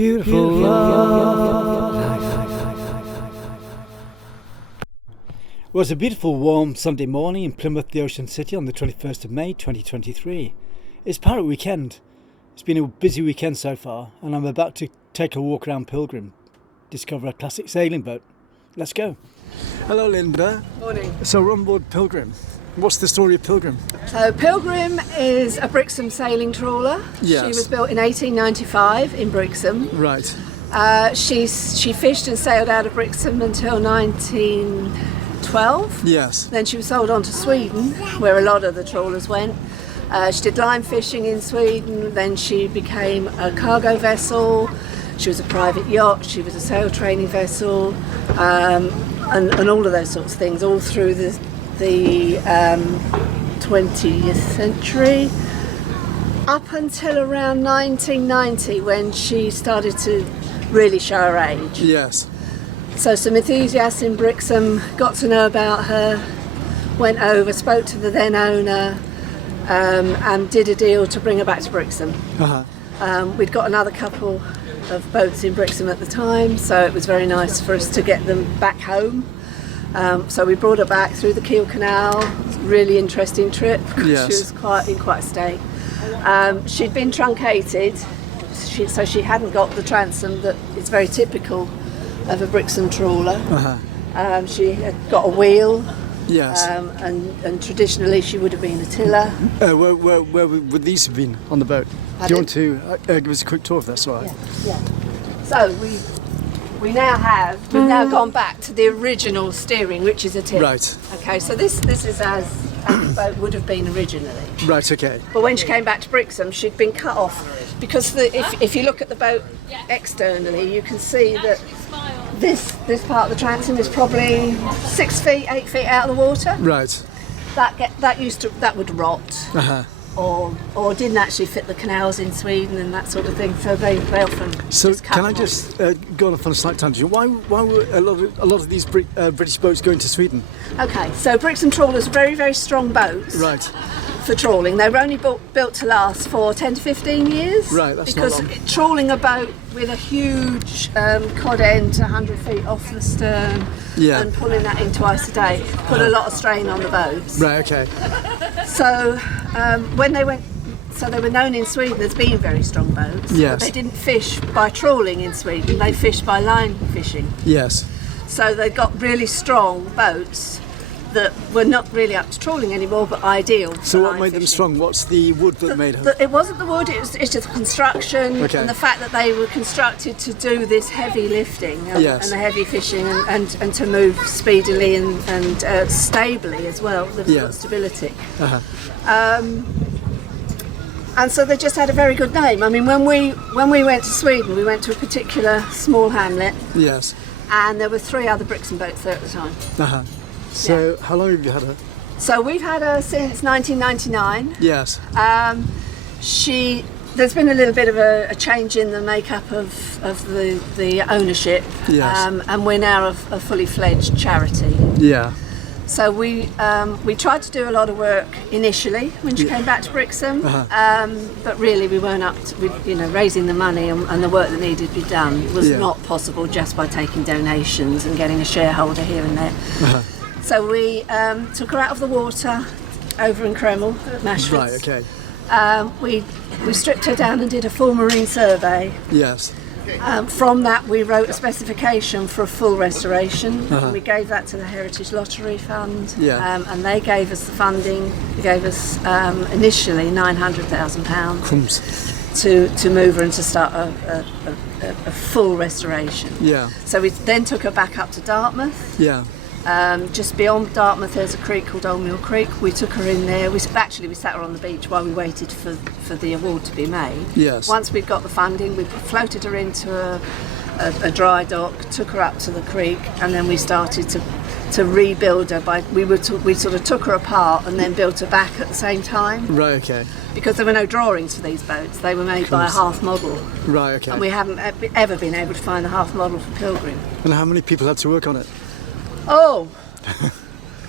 Beautiful life. It was a beautiful warm Sunday morning in Plymouth, the Ocean City, on the 21st of May 2023. It's Pirate Weekend. It's been a busy weekend so far, and I'm about to take a walk around Pilgrim, discover a classic sailing boat. Let's go. Hello Linda. Morning. So we're on board Pilgrim. What's the story of Pilgrim? So Pilgrim is a Brixham sailing trawler. Yes. She was built in 1895 in Brixham. Right. She fished and sailed out of Brixham until 1912. Yes. Then she was sold on to Sweden, where a lot of the trawlers went. She did line fishing in Sweden, then she became a cargo vessel. She was a private yacht, she was a sail training vessel, and all of those sorts of things, all through the 20th century, up until around 1990 when she started to really show her age. Yes. So some enthusiasts in Brixham got to know about her, went over, spoke to the then owner, and did a deal to bring her back to Brixham. Uh-huh. We'd got another couple of boats in Brixham at the time, so it was very nice for us to get them back home. So we brought her back through the Kiel Canal. Really interesting trip. Yes. She was in quite a state. She'd been truncated, so she hadn't got the transom that is very typical of a Brixham trawler. Uh-huh. She had got a wheel. Yes. And traditionally she would have been a tiller. Where would these have been on the boat? Do you want to give us a quick tour if that's all right? Yeah. So we've now gone back to the original steering, which is a tiller. Right. Okay, so this is as the boat would have been originally. Right, okay. But when she came back to Brixham, she'd been cut off because if you look at the boat externally, you can see that this part of the transom is probably 6 feet, 8 feet out of the water. Right. That would rot. Uh-huh. Or didn't actually fit the canals in Sweden and that sort of thing, so they often So just cut can I them just go off on a slight tangent? Why were a lot of these British boats going to Sweden? off. Okay, so Brixham trawlers are very, very strong boats. Right. For trawling. They were only built to last for 10 to 15 years. Right, that's because not long. Trawling a boat with a huge cod end 100 feet off the stern and pulling that in twice a day put a lot of strain on the boats. Right, okay. So when they went, so they were known in Sweden as being very strong boats. Yes. But they didn't fish by trawling in Sweden, they fished by line fishing. Yes. So they got really strong boats that were not really up to trawling anymore, but ideal. So what made them strong? What's the wood that made them? It wasn't the wood, it's just construction and the fact that they were constructed to do this heavy lifting and the heavy fishing and to move speedily and stably as well, the stability. Uh-huh. And so they just had a very good name. I mean, when we went to Sweden, we went to a particular small hamlet. Yes. And there were 3 other Brixham boats there at the time. Uh-huh. So how long have you had her? So we've had her since 1999. Yes. There's been a little bit of a change in the makeup of the ownership. Yes. And we're now a fully fledged charity. Yeah. So we tried to do a lot of work initially when she came back to Brixham, but really we weren't up to raising the money and the work that needed to be done was not possible just by taking donations and getting a shareholder here and there. So we took her out of the water over in Cornwall at Mashford. Right, okay. We stripped her down and did a full marine survey. Yes. From that we wrote a specification for a full restoration. We gave that to the Heritage Lottery Fund and they gave us the funding. They gave us initially £900,000 to move her and to start a full restoration. Yeah. So we then took her back up to Dartmouth. Yeah. Just beyond Dartmouth there's a creek called Old Mill Creek. We took her in there. We sat her on the beach while we waited for the award to be made. Yes. Once we'd got the funding, we floated her into a dry dock, took her up to the creek, and then we started to rebuild her. We sort of took her apart and then built her back at the same time. Right, okay. Because there were no drawings for these boats. They were made by a half model. Right, okay. And we haven't ever been able to find the half model for Pilgrim. And how many people had to work on it? Oh,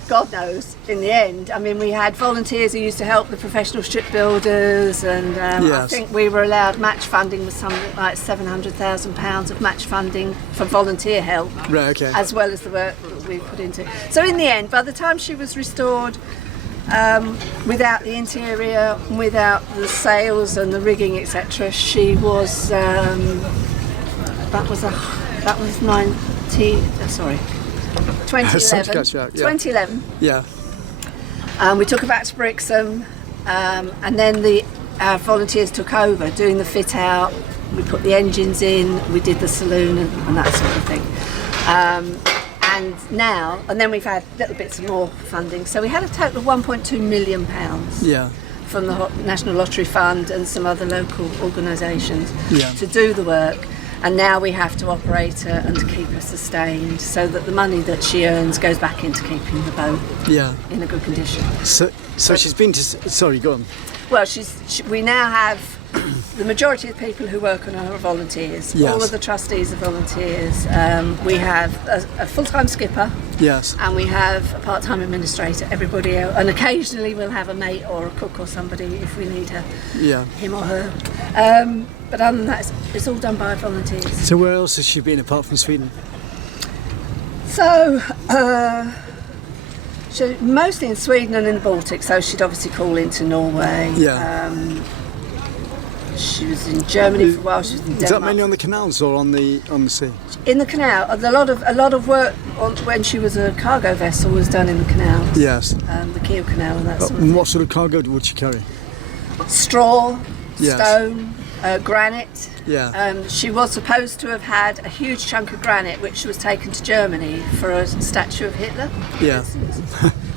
God knows, in the end. I mean, we had volunteers who used to help the professional shipbuilders, and I think we were allowed match funding with something like £700,000 of match funding for volunteer help, as well as the work that we put into it. So in the end, by the time she was restored, without the interior, without the sails and the rigging, etc., she was that was 2011. 2011. Yeah. We took her back to Brixham, and then our volunteers took over doing the fit out. We put the engines in, we did the saloon and that sort of thing. And then we've had little bits of more funding. So we had a total of £1.2 million from the National Lottery Fund and some other local organisations to do the work. And now we have to operate her and to keep her sustained, so that the money that she earns goes back into keeping the boat in a good condition. So she's been to... Sorry, go on. Well, we now have the majority of the people who work on her are volunteers. Yes. All of the trustees are volunteers. We have a full-time skipper. Yes. And we have a part-time administrator. Everybody else, and occasionally we'll have a mate or a cook or somebody if we need her. Yeah. Him or her. But other than that, it's all done by volunteers. So where else has she been apart from Sweden? So, mostly in Sweden and in the Baltic. So she'd obviously call into Norway. Yeah. She was in Germany for a while. She was in Denmark. Is that mainly on the canals or on the sea? In the canal. A lot of work when she was a cargo vessel was done in the canals. Yes. The Kiel Canal and that sort of And thing. what sort of cargo would she carry? Straw, Yes. stone, granite. Yeah. She was supposed to have had a huge chunk of granite which was taken to Germany for a statue of Hitler. Yeah.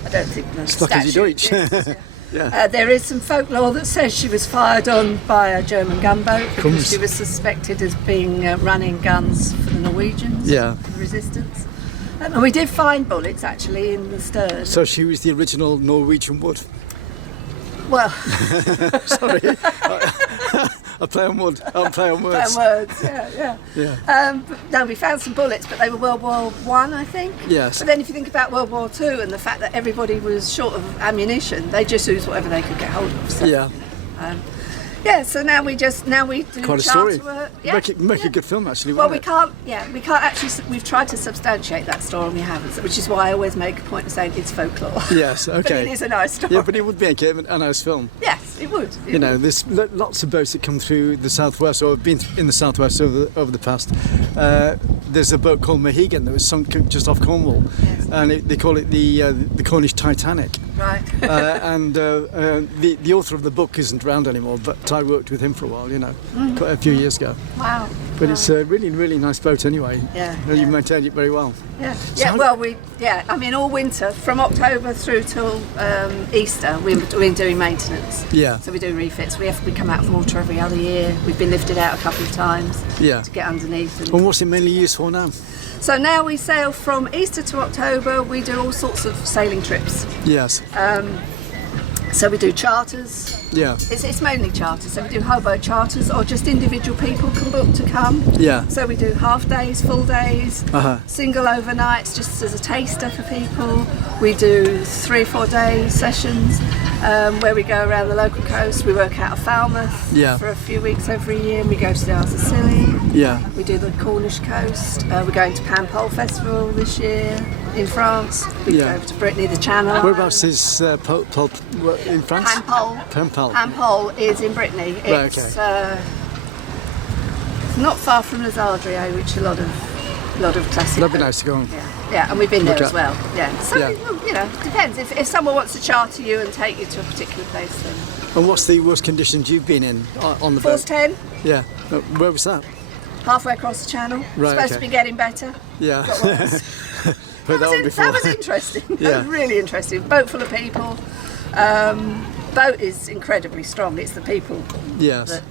I don't think the Stuck as statue you Deutsch. exists, Yeah. there is some folklore that says she was fired on by a German gunboat because she was suspected as being running guns for the Norwegians, for the resistance. And we did find bullets actually in the stern. So she was the original Norwegian Wood. Well, sorry, I play on wood. I play on words. Play on words, yeah. But no, we found some bullets, but they were World War I, I think. Yes. But then if you think about World War II and the fact that everybody was short of ammunition, they just used whatever they could get hold of. So, so now we do quite a story. Work. Make a good film actually. Well, we can't actually. We've tried to substantiate that story and we haven't, which is why I always make a point of saying it's folklore. Yes, okay. But it is a nice story. Yeah, but it would make a nice film. Yes, it would. You know, there's lots of boats that come through the southwest, or have been in the southwest over the past. There's a boat called Mohegan that was sunk just off Cornwall, and they call it the Cornish Titanic. Right. And the author of the book isn't around anymore, but I worked with him for a while, quite a few years ago. Wow. But it's a really, really nice boat anyway. Yeah. You've maintained it very well. Yeah. So I mean, all winter, from October through till Easter, we're doing maintenance. Yeah. So we do refits. We come out of the water every other year. We've been lifted out a couple of times to get underneath. And what's it mainly used for now? So now we sail from Easter to October. We do all sorts of sailing trips. Yes. So we do charters. Yeah. It's mainly charters. So we do whole boat charters, or just individual people can book to come. Yeah. So we do half days, full days, single overnights, just as a taster for people. We do 3 or 4 day sessions where we go around the local coast. We work out of Falmouth for a few weeks every year, and we go to the Isles of Scilly. Yeah. We do the Cornish coast. We're going to Paimpol Festival this year in France. We go over to Brittany, the Channel. Whereabouts is Pol in France? Paimpol. Paimpol is in Brittany. It's not far from Les Ardrieux, which a lot of classic. That'd be nice to go on. Yeah, and we've been there as well. Yeah. So depends. If someone wants to charter you and take you to a particular place, then. And what's the worst conditions you've been in on the boat? Force 10. Yeah. Where was that? Halfway across the channel. Right, supposed to be getting better. Yeah. Got worse. Heard that one before. That was interesting. Yeah. That was really interesting. Boat full of people. Boat is incredibly strong. It's the people. Yes. That,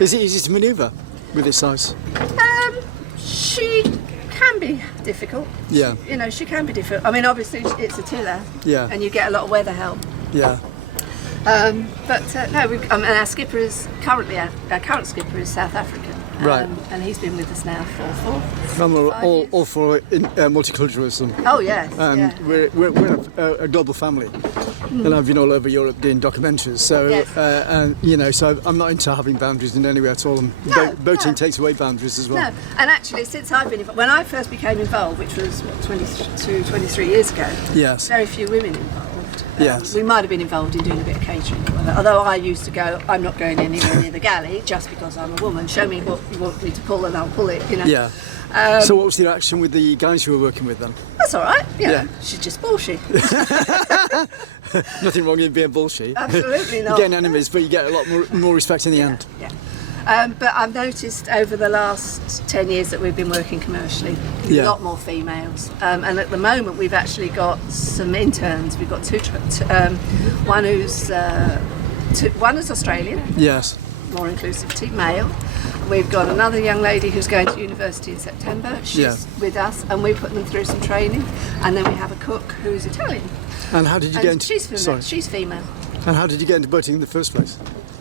Is it easy to manoeuvre with its size? She can be difficult. Yeah. She can be difficult. I mean, obviously it's a tiller. Yeah. And you get a lot of weather help. Yeah. And our skipper is currently our current skipper is South African. Right. And he's been with us now for And we're 5 all, years. all for multiculturalism. Oh yes, And yeah. we're a global family, and I've been all over Europe doing documentaries. So, Yes. and so I'm not into having boundaries in any way at all. And No, boating no. takes away boundaries as well. No, and actually since I've been involved, when I first became involved, which was 23 years ago, Yes. very few women involved. Yes. We might have been involved in doing a bit of catering, although I used to go, I'm not going anywhere near the galley just because I'm a woman. Show me what you want me to pull and I'll pull it, you know. Yeah. So what was the reaction with the guys you were working with then? That's all right. Yeah. She's just bullshit. Nothing wrong in being bullshit. Absolutely You not. get enemies, but you get a lot more respect in the end. Yeah. But I've noticed over the last 10 years that we've been working commercially, Yeah. a lot more females. And at the moment we've actually got some interns. We've got one who's Australian, Yes. more inclusivity, male. We've got another young lady who's going to university in September. She's Yeah. with us, and we put them through some training. And then we have a cook who's Italian. And how did you And get into? she's female. Sorry. She's female. And how did you get into boating in the first place?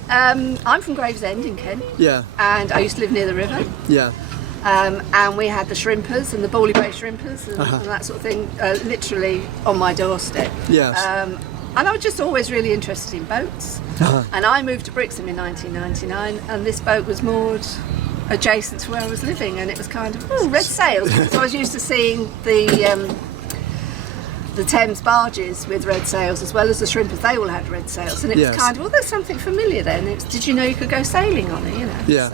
I'm from Gravesend in Kent, Yeah. and I used to live near the river. Yeah. And we had the shrimpers and the Bawley Bay shrimpers and that sort of thing literally on my doorstep. Yes. And I was just always really interested in boats. And I moved to Brixham in 1999, and this boat was moored adjacent to where I was living, and it was kind of red sails. So I was used to seeing the Thames barges with red sails as well as the shrimpers. They all had red sails, and it Yes. was kind of, well, there's something familiar then. Did you know you could go sailing on it? You know. Yeah.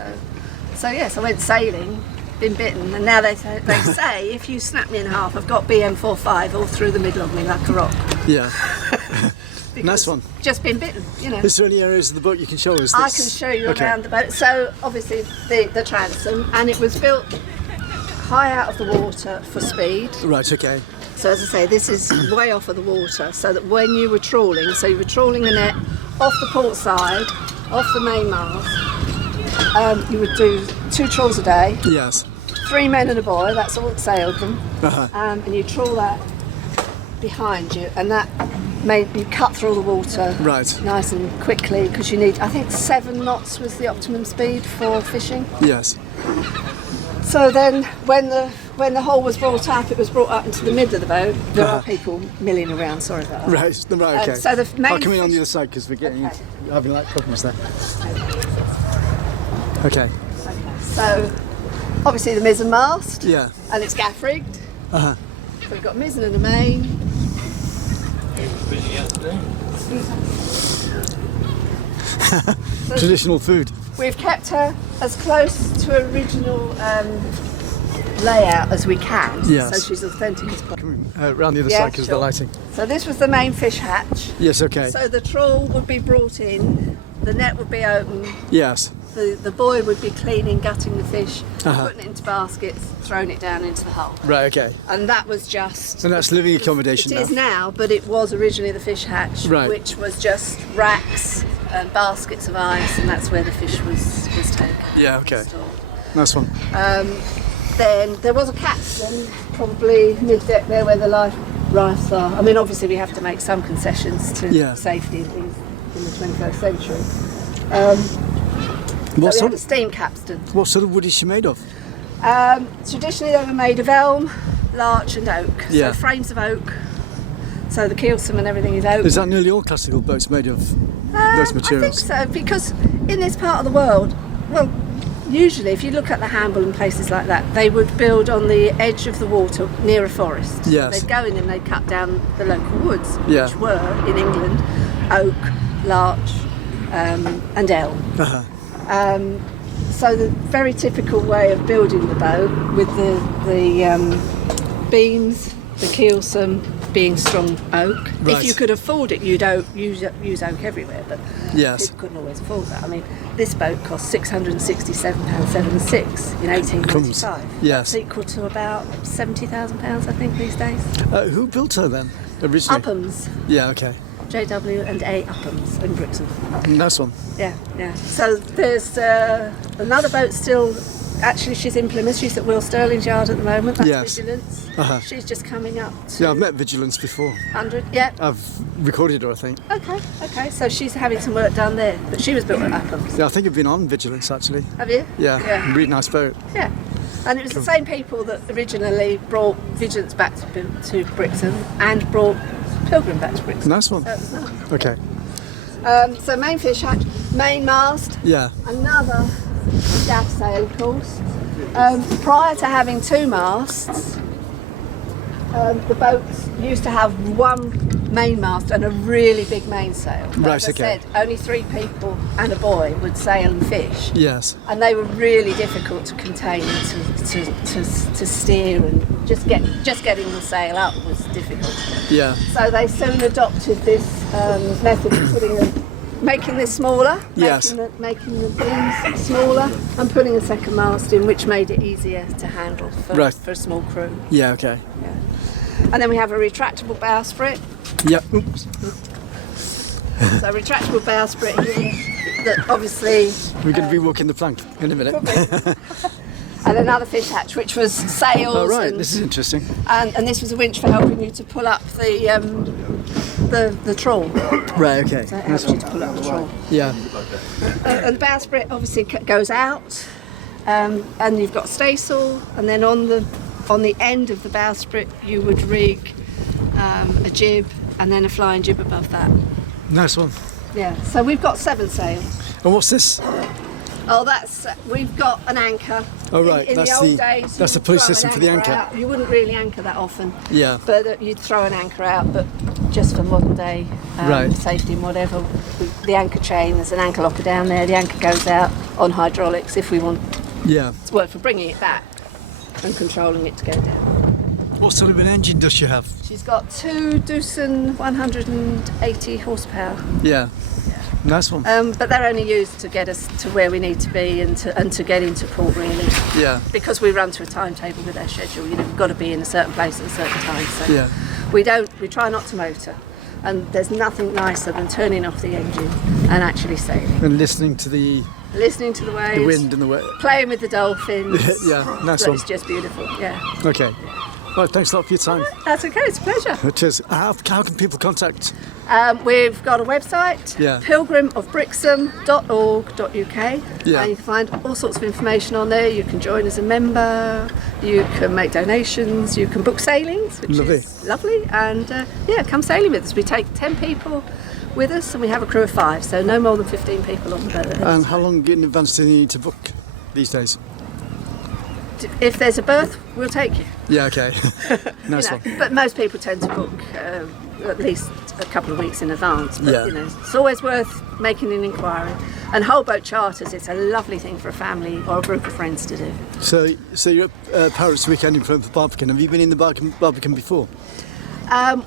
So yes, I went sailing, been bitten, and now they say if you snap me in half, I've got BM45 all through the middle of me like a rock. Yeah. Because Nice one. Just been bitten, you know. Is there any areas of the boat you can show us? I can show you Okay. around the boat. So obviously the transom, and it was built high out of the water for speed. Right. Okay. So as I say, this is way off of the water, so that when you were trawling, so you were trawling the net off the port side, off the main mast, you would do 2 trawls a day, Yes. 3 men and a boy, that's all that sailed them, Uh-huh. and you trawl that behind you, and that made you cut through the water Right. nice and quickly, because you need, I think 7 knots was the optimum speed for fishing. Yes. So then when the hole was brought up, it was brought up into the middle of the boat. There are people milling around, sorry about that. Right. Right. Okay. so the main I'll come in on the fish- other side because we're getting Okay. having like problems there. Okay. So obviously the mizzen mast, Yeah. and it's gaff rigged. Uh-huh. So we've got mizzen and a main. Traditional food. We've kept her as close to original layout as we can, Yes. so she's authentic as possible. Around the other Yeah, side because of the sure. lighting. So this was the main fish hatch. Yes. Okay. So the trawl would be brought in, the net would be open, Yes. the boy would be cleaning, gutting the fish, Uh-huh. putting it into baskets, throwing it down into the hull. Right. Okay. And that was just... And that's living accommodation It now. is now, but it was originally the fish hatch, Right. which was just racks and baskets of ice, and that's where the fish was taken. Yeah. Okay. stored. Nice one. Then there was a capstan, probably mid-deck there where the life rafts are. I mean, obviously we have to make some concessions to Yeah. safety and things in the 21st century. What So we sort had a of steam capstan. wood is she made of? Traditionally they were made of elm, larch and oak. Yeah. So frames of oak. So the keelson and everything is oak. Is that nearly all classical boats made of those I think materials? so, because in this part of the world, well, usually if you look at the Hamble and places like that, they would build on the edge of the water near a forest. Yes. They'd go in and they'd cut down the local woods, Yeah. which were, in England, oak, larch and elm. Uh-huh. So the very typical way of building the boat with the beams, the keelson being strong oak. Right. If you could afford it, you'd use oak everywhere, but Yes. people couldn't always afford that. I mean, this boat cost £667.76 in 1895. Yes. It's equal to about £70,000, I think, these days. Who built her then originally? Uphams, Yeah. Okay. JW&A Uphams in Brixham. Nice one. Yeah. So there's another boat still actually, she's in Plymouth. She's at Will Sterling's yard at the moment. That's Yes. Vigilance. She's just coming up to Yeah, I've met Vigilance before. 100. Yeah. I've recorded her, I think. Okay. So she's having some work done there. But she was built at Upham. Yeah, I think I've been on Vigilance, actually. Have you? Yeah. Really nice boat. Yeah. And it was the same people that originally brought Vigilance back to Brixham and brought Pilgrim back to Brixham. Nice one. So it was nice. Okay. So main fish hatch, main mast, Yeah. another gaff sail, of course. Prior to having 2 masts, the boats used to have one main mast and a really big mainsail. But Right, as I okay. said, only 3 people and a boy would sail and fish. Yes. And they were really difficult to contain, to steer, and just getting the sail up was difficult. Yeah. So they soon adopted this method of making this smaller, Yes. making the beams smaller, and putting a second mast in, which made it easier to handle for a small crew. Yeah, okay. And then we have a retractable bowsprit. Yep. Oops. So retractable bowsprit here that obviously. We're going to be walking the plank in a minute. And another fish hatch, which was sails. Oh, right. and, This is interesting. and this was a winch for helping you to pull up the trawl. Right, okay. So it Nice helps you one. to pull up the trawl. Yeah. And the bowsprit obviously goes out, and you've got staysail, and then on the end of the bowsprit you would rig a jib and then a flying jib above that. Nice one. Yeah. So we've got 7 sails. And what's this? Oh, we've got an anchor. Oh, right. In That's the old the- days, that's you the pulley would throw system an for the anchor. out. You wouldn't really anchor that often. Yeah. But you'd throw an anchor out, but just for modern day Right. safety and whatever. The anchor chain, there's an anchor locker down there. The anchor goes out on hydraulics if we want Yeah. to work for bringing it back and controlling it to go down. What sort of an engine does she have? She's got 2 Doosan 180 horsepower. Yeah. Nice one. But they're only used to get us to where we need to be and to get into port, really. Yeah. Because we run to a timetable with our schedule. You know, we've got to be in a certain place at a certain time. So Yeah. we try not to motor. And there's nothing nicer than turning off the engine and actually sailing. And listening to the Listening to the waves. wind and the wave. Playing with the dolphins. Yeah, nice So one. It's just beautiful, yeah. Okay. Right, thanks a lot for your time. That's okay, it's a pleasure. Cheers. How can people contact? We've got a website, Yeah. pilgrimofbrixham.org.uk. Yeah. And you can find all sorts of information on there. You can join as a member, you can make donations, you can book sailings, which Lovely. is lovely. And come sailing with us. We take 10 people with us and we have a crew of 5, so no more than 15 people on the boat. And how long in advance do you need to book these days? If there's a berth, we'll take you. Yeah, okay. Nice You know, one. but most people tend to book at least a couple of weeks in advance. But Yeah. you know, it's always worth making an inquiry. And whole boat charters, it's a lovely thing for a family or a group of friends to do. So you're at Pirates Weekend in Plymouth Barbican. Have you been in the Barbican before?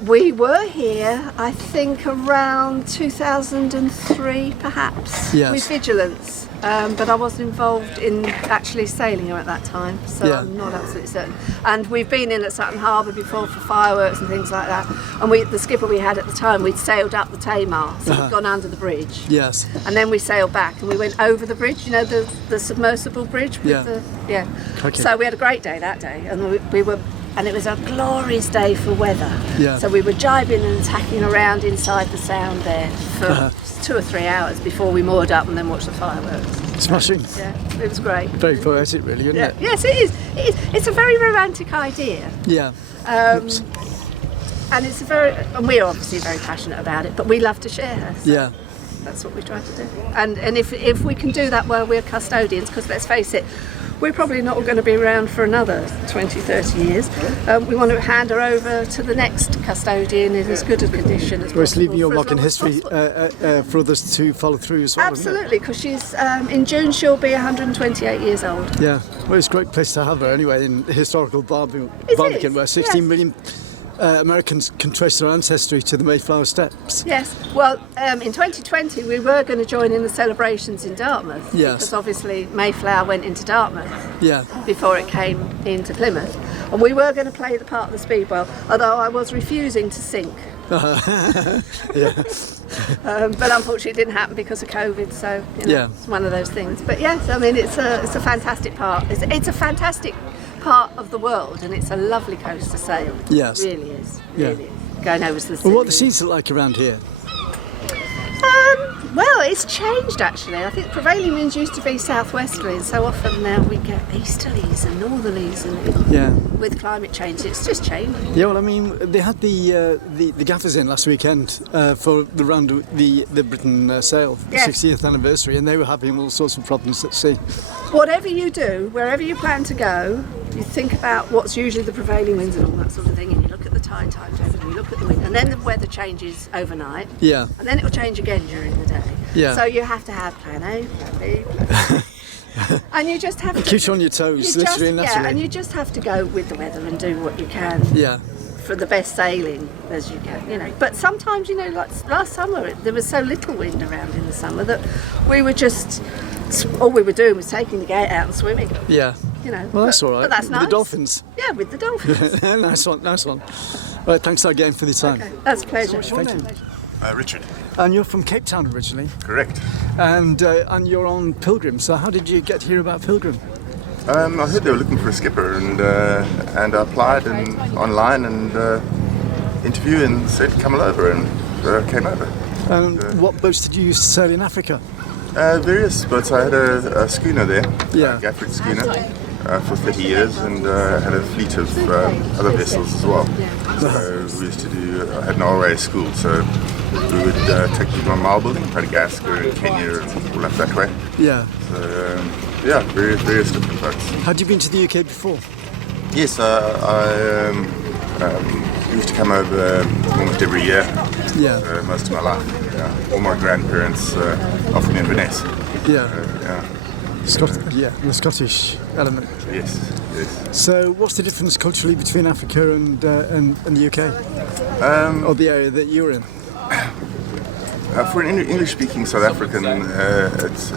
We were here, I think, around 2003, perhaps, Yes. with Vigilance. But I wasn't involved in actually sailing her at that time, so Yeah. I'm not absolutely certain. And we've been in at Sutton Harbor before for fireworks and things like that. And the skipper we had at the time, we'd sailed up the Tamar, so we'd gone under the bridge. Yes. And then we sailed back and we went over the bridge, you know, the submersible bridge with Yeah. Okay. So we had a great day that day, and we were, and it was a glorious day for weather. Yeah. So we were jibing and tacking around inside the Sound there for 2 or 3 hours before we moored up and then watched the fireworks. Smashing. Yeah, it was great. Very poetic, really, isn't it? Yes, it is. It is. It's a very romantic idea. Yeah. Oops. And and we're obviously very passionate about it, but we love to share her. So Yeah. that's what we try to do. And if we can do that while we're custodians, because let's face it, we're probably not going to be around for another 20, 30 years. We want to hand her over to the next custodian in as good a condition as possible. Well, it's leaving your for as mark in long as history possible. for others to follow through as well, isn't Absolutely, because she's in June she'll be 128 years old. it? Yeah. Well, it's a great place to have her anyway, in historical Barbican, It Barbican is, where 16 yes. million Americans can trace their ancestry to the Mayflower Steps. Yes, well, in 2020 we were going to join in the celebrations in Dartmouth. Yes. Because obviously Mayflower went into Dartmouth Yeah. before it came into Plymouth. And we were going to play the part of the speedwell, although I was refusing to sink Yeah. But unfortunately it didn't happen because of COVID, so Yeah. it's one of those things. But yes, I mean it's a fantastic part. It's a fantastic part of the world, and it's a lovely coast to sail. Yes. It really is. Yeah. Really is. Going over to the sea. Well, what the seas are like around here? Well, it's changed actually. I think prevailing winds used to be southwesterly, and so often now we get easterlies and northerlies, and Yeah. with climate change, it's just changing. Yeah, well, I mean, they had the gaffers in last weekend for the round of the Britain sail, the Yes. 60th anniversary, and they were having all sorts of problems at sea. Whatever you do, wherever you plan to go, you think about what's usually the prevailing winds and all that sort of thing, and you look at the tide timetable, and you look at the wind, and then the weather changes overnight, Yeah. and then it will change again during the day. Yeah. So you have to have plan A, plan B, plan C. And you just have to Keeps you on your toes, literally and naturally. yeah, and you just have to go with the weather and do what you can Yeah. for the best sailing as you can, But sometimes, like last summer, there was so little wind around in the summer that we were just, all we were doing was taking the gate out and swimming. Yeah. Well, that's all right. But that's With nice. the dolphins. Yeah, with the dolphins. Nice one, nice one. Right, thanks again for the time. Okay, that's a pleasure. What's your name? Richard. And you're from Cape Town originally, Correct. and you're on Pilgrim. So how did you get to hear about Pilgrim? I heard they were looking for a skipper, and I applied online and interviewed and said come over, and came over. What boats did you use to sail in Africa? Various boats. I had a schooner there, Yeah. a Gafford schooner, for 30 years, and had a fleet of other vessels as well. So we used to I had an RA school, so we would take people on mile building, Madagascar and Kenya and all up that way. Yeah. So various different boats. Had you been to the UK before? Yes, I used to come over almost every year, Yeah. most of my life. Yeah. All my grandparents are from Inverness. Yeah. Yeah. The Scottish element. Yes. So, what's the difference culturally between Africa and the UK, or the area that you're in? For an English-speaking South African, it's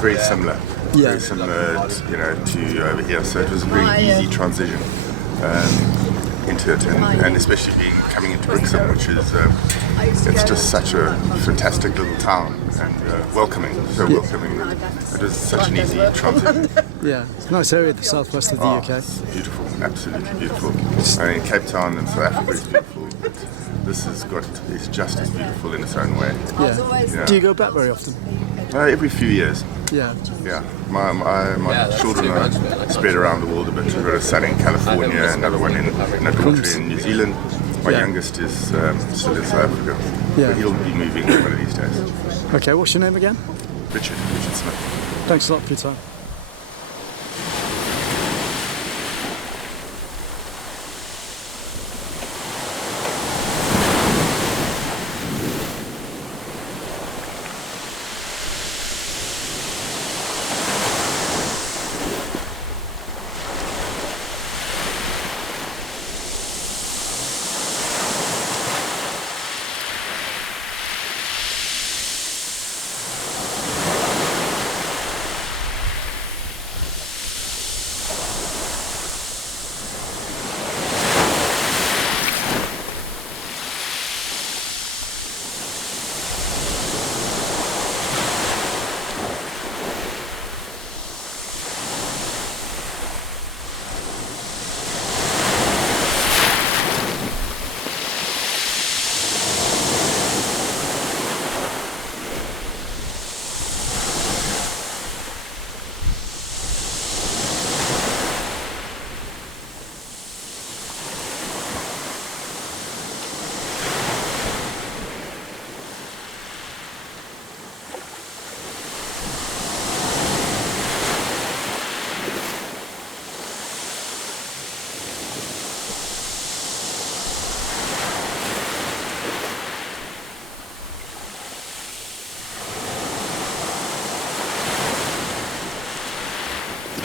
very similar. Yeah. Very similar, to over here. So it was a very easy transition into it, and especially coming into Brixham, which is it's just such a fantastic little town and welcoming, so welcoming. It was such an easy transition. Yeah, it's a nice area, the southwest of the UK. It's beautiful, absolutely beautiful. I mean, Cape Town and South Africa is beautiful, but it's just as beautiful in its own way. Yeah. Do you go back very often? Every few years. Yeah. Yeah, my children are spread around the world a bit. We've got a son in California, another one in a daughter in New Zealand. My youngest is still in South Africa. Yeah. But he'll be moving one of these days. Okay, what's your name again? Richard Smith. Thanks a lot for your time.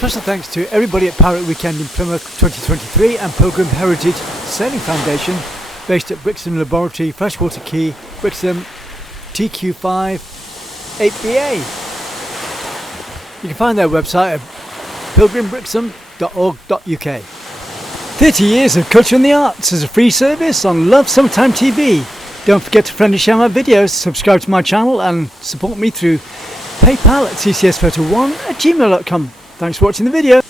Special thanks to everybody at Pirate Weekend in Plymouth 2023 and Pilgrim Heritage Sailing Foundation, based at Brixham Laboratory, Freshwater Quay, Brixham, TQ5 8BA. You can find their website at pilgrimbrixham.org.uk. 30 years of culture and the arts as a free service on Love Summertime TV. Don't forget to friend and share my videos, subscribe to my channel and support me through PayPal at tcsphoto1@gmail.com. Thanks for watching the video.